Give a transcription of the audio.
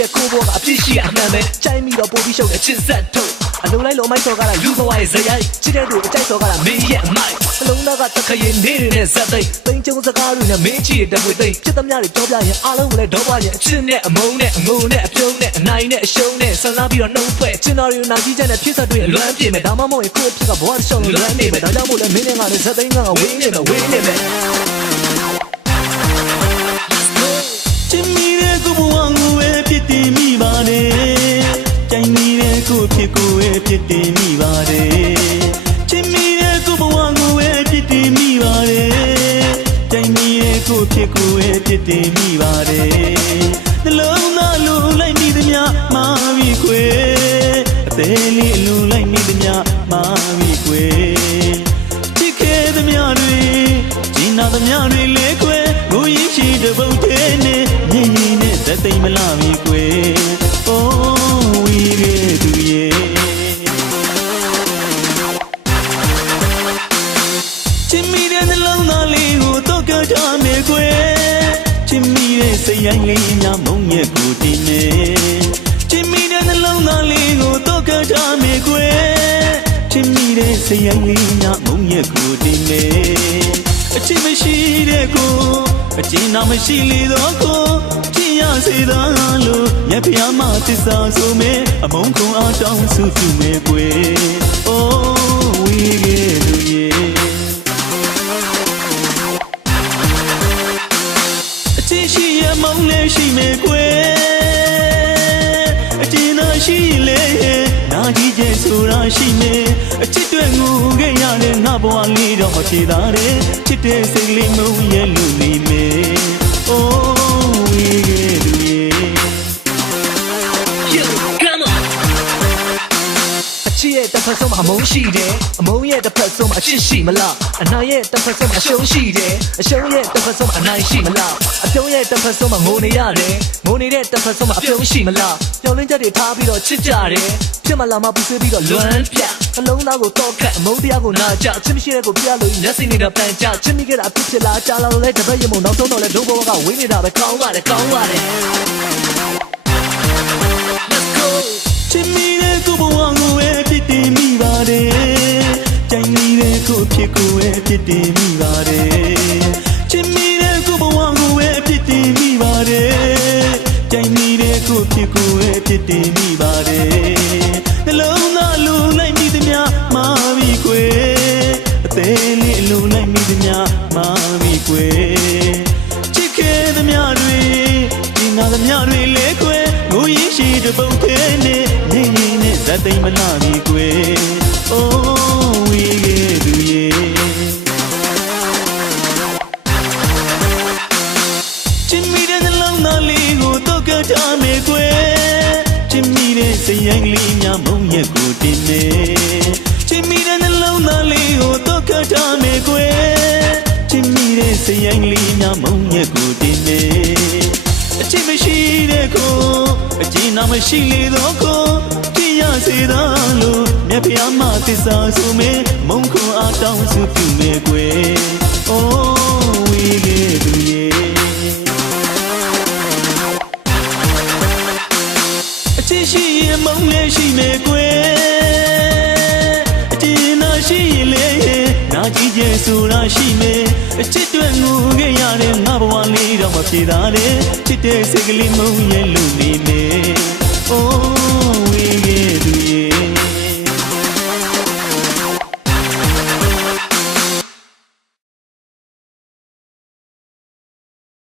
တဲ့ကိုဘောကအပြစ်ရှိအမှန်ပဲချိုင်းပြီးတော့ပို့ပြီးရှုပ်တဲ့ချစ်ဆက်ထုတ်အလုံးလိုက်လုံးမိုက်စော်ကလာလူဘဝရဲ့ဇယိုက်ချစ်တဲ့သူအကြိုက်စော်ကလာမင်းရဲ့အမိုက်အလုံးသားကတခရင်နေနဲ့ဇက်သိမ့်သိန်းကျုံစကားတွေနဲ့မင်းချစ်တဲ့ဝေသိမ့်ဖြစ်သမျှတွေကြောပြရင်အားလုံးကိုလည်းတော့ပါရင်အချစ်နဲ့အမုန်းနဲ့အငုံနဲ့အပြုံးနဲ့အနိုင်နဲ့အရှုံးနဲ့ဆန်းစားပြီးတော့နှုတ်ဖွဲ့ချင်တော်တွေကိုနာကြည့်ချက်နဲ့ဖြစ်ဆက်တွေအလွမ်းပြေမယ်ဒါမှမဟုတ်ရင်ကိုယ့်ဖြစ်ကဘဝတစ်လျှောက်လုံးလွမ်းနေမယ်ဒါကြောင့်မို့လဲမင်းနဲ့ငါနဲ့ဇက်သိမ့်ကဝေးနေမယ်ဝေးနေမယ်ချစ်မိတဲ့ကိုဘဝကိုပဲဖြစ်တည်မိပါတယ်ကြိုင်မိတဲ့ကိုဖြစ်ကိုပဲဖြစ်တည်မိပါတယ်ချစ်မိတဲ့ကိုဘဝကိုပဲဖြစ်တည်မိပါတယ်ကြိုင်မိတဲ့ကိုဖြစ်ကိုပဲဖြစ်တည်မိပါတယ်နှလုံးသားလူလိုက်မိသည်များမာပြီခွေအသေးလေးလူလိုက်မိသည်များမာပြီခွေချစ်ခဲ့သည်များတွေဒီနာသည်များတွေလေခွေကိုရရှိတဲ့ဘုံတဲ့နဲ့မြင်ရင်နဲ့သက်သိမလာပြီခွေအိုးဝီရဲ့သူရဲ့ချစ်မိတဲ့နှလုံးသားလေးကိုတော့ကြထားမယ်ခွေချစ်မိတဲ့စိတ်ရိုင်းလေးများမုန်းရဲ့ကိုတည်နေချစ်မိတဲ့နှလုံးသားလေးကိုတော့ကြထားမယ်ခွေချစ်မိတဲ့စိတ်ရိုင်းလေးများမုန်းရဲ့ကိုတည်နေအချစ်မရှိတဲ့ကိုအကျဉ်းနာမရှိလေတော့ကိုကြည်ရစေသာလို့မြတ်ဖျားမသစ္စာဆိုမဲအမုန်းခွန်အားတောင်းဆုပြုမဲကွယ်အိုးဝီရဲ့လူရဲ့အချစ်ရှိရမုန်းလေးရှိမဲကွယ်အကျဉ်းနာရှိလေနာကြီးကျဆိုတာရှိမဲအချစ်တွေငူခဲ့ရတဲ့ငါဘဝလေးတော့မဖြေတာတဲ့ချစ်တဲ့စိတ်လေးမုန်းရဲ့လူနေမဲအိုးဝီရဲ့လူရဲ့ချစ်ရဲ့တစ်ဖက်ဆုံးမှာအမုန်းရှိတယ်အမုန်းရဲ့တစ်ဖက်ဆုံးမှာအချစ်ရှိမလားအနိုင်ရဲ့တစ်ဖက်ဆုံးမှာအရှုံးရှိတယ်အရှုံးရဲ့တစ်ဖက်ဆုံးမှာအနိုင်ရှိမလားအပြုံးရဲ့တစ်ဖက်ဆုံးမှာငိုနေရတယ်ငိုနေတဲ့တစ်ဖက်ဆုံးမှာအပြုံးရှိမလားပျော်လင်းချက်တွေထားပြီးတော့ချစ်ကြတယ်ဖြစ်မလာမှပူဆွေးပြီးတော့လွမ်းပြအလုံးသားကိုတော့ခတ်အမုန်းတရားကိုနာကြချစ်မရှိတဲ့ကိုပြလို့လက်စိနေတာပန်ကြချစ်မိခဲ့တာအဖြစ်ဖြစ်လားကြာလာလို့လဲတပတ်ရမုံနောက်ဆုံးတော့လဲဒုဘဝကဝေးနေတာပဲကောင်းပါတယ်ကောင်းပါတယ်ချစ်မိတဲ့ကိုဘဝကိုပဲဖြစ်တည်မိပါတယ်ကြိုင်မိတဲ့ကိုဖြစ်ကိုပဲဖြစ်တည်မိပါတယ်ချစ်မိတဲ့ကိုဘဝကိုပဲဖြစ်တည်မိပါတယ်ကြိုင်မိတဲ့ကိုဖြစ်ကိုပဲဖြစ်တည်မိပါတယ်နှလုံးသားလူလိုက်မိသည်များမာပြီခွေအသေးလေးအလိုလိုက်မိသည်များမာပြီခွေချစ်ခဲ့သည်များတွေဒီနာသည်များတွေလေခွေငိုရရှိတဲ့ဘုံသေးနဲ့နေရင်နဲ့ဇတ်သိမ့်မလာပြီကွယ်အိုးဝီရဲ့သူရဲ့ချစ်မိတဲ့နှလုံးသားလေးကိုတော့ကြထားမယ်ကွယ်ချစ်မိတဲ့စိတ်ရိုင်းလေးများမုန်းရဲ့ကိုတင်နေချစ်မိတဲ့နှလုံးသားလေးကိုတော့ကြထားမယ်ကွယ်ချစ်မိတဲ့စိတ်ရိုင်းလေးများမုန်းရဲ့ကိုတင်နေအချစ်မရှိတဲ့ကိုအကျဉ်းနာမရှိလေတော့ကိုကြည်ရစေသာလို့မြတ်ဖျားမသစ္စာဆိုမဲမုန်းခွန်အားတောင်းဆုပြုမဲကွယ်အိုးဝီရဲ့သူရဲ့အချစ်ရှိရင်မုန်းလေးရှိမဲကွယ်အကျဉ်းနာရှိလေနာကြည့်ကျဆိုတာရှိမဲအချစ်တွေငူခဲ့ရတဲ့ငါဘဝလေးတော့မပြေတာတဲ့ချစ်တဲ့စိတ်ကလေးမုန်းရဲ့လူနေနေအိုးဝီ